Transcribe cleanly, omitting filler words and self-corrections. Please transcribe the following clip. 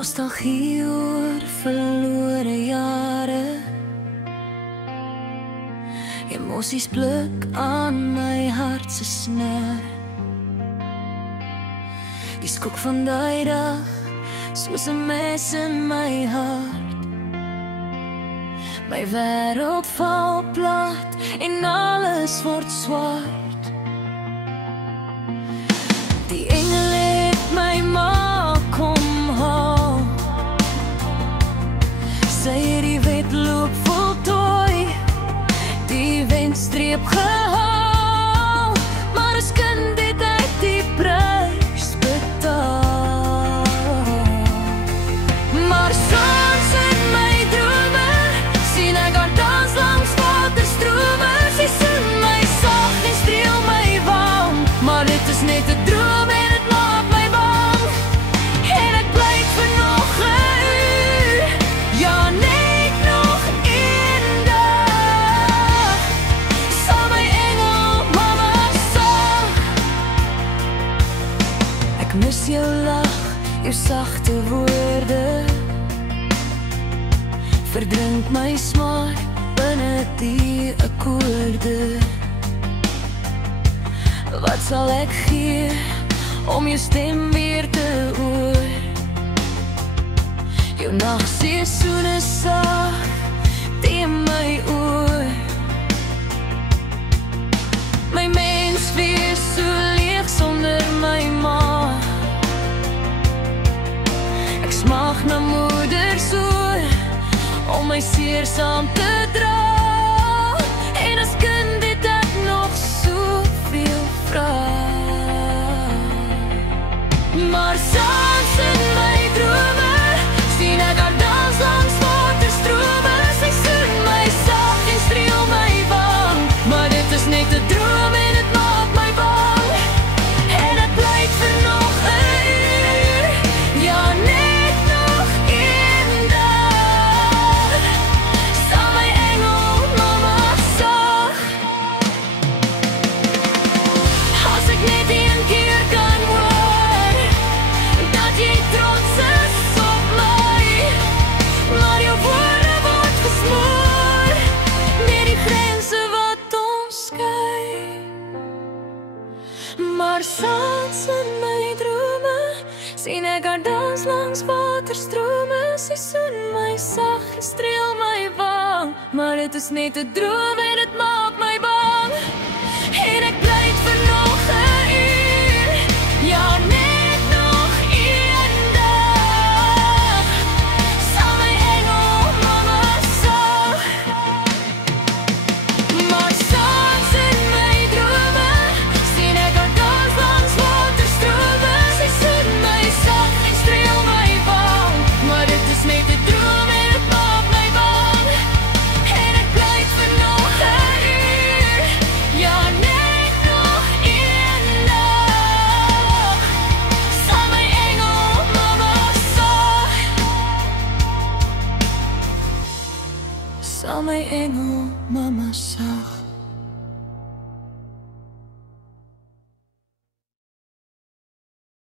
Nostalgie oor verlore jare, emosies pluk aan my hart se snare. Die skok van daai dag, soos 'n mes in my hart. My wêreld val plat en alles word swart. Die engele het my ma kom haal. Sy het die wedloop voltooi, die wenstreep gehaal. Maar as kind het ek die prys betaal. Maar soms in my drome sien ek haar dans langs waterstrome. Sy soen my sag en streel my wang, maar dit is net 'n droom en dit maak my bang. En ek blyk vir nog 'n uur, ja net nog een dag. Sal my engel mama sag. Ek mis jou lag, jou sagte woorde, verdrink my smaak binne die akkoorde. Wat sal ek gee om jou stem weer te hoor? Jou nagseesoene sag teen my oor. My mens wees so leeg sonder my ma. Ek smag na moedersoor om my seer saam te dra. En as kind het ek nog soveel vrae. Maar soms in my drome sien ek haar dans langs waterstrome. Sy soen my sag en streel my wang, maar dit is net 'n droom en dit maak my bang. En ek blyk vir nog 'n uur, ja net nog een dag. Sal my engel mama sag. As ek net een keer kan hoor dat jy trots is op my, maar jou woorde word gesmoor met die grense wat ons skei. Maar soms in my drome sien ek haar dans langs waterstrome. Sy soen my sag en streel my wang, maar dit is net 'n droom en dit maak my bang. En ek blyk vir nog 'n uur, ja net nog een dag. Sal my engel mama sag. Maar soms in my drome sien ek haar dans langs waterstrome. Sy soen my sag en streel my wang, maar dit is net 'n droom en dit maak my bang. En ek blyk vir nog 'n uur, ja net nog een dag. Sal my engel mama sag. Sal my engel mama sag.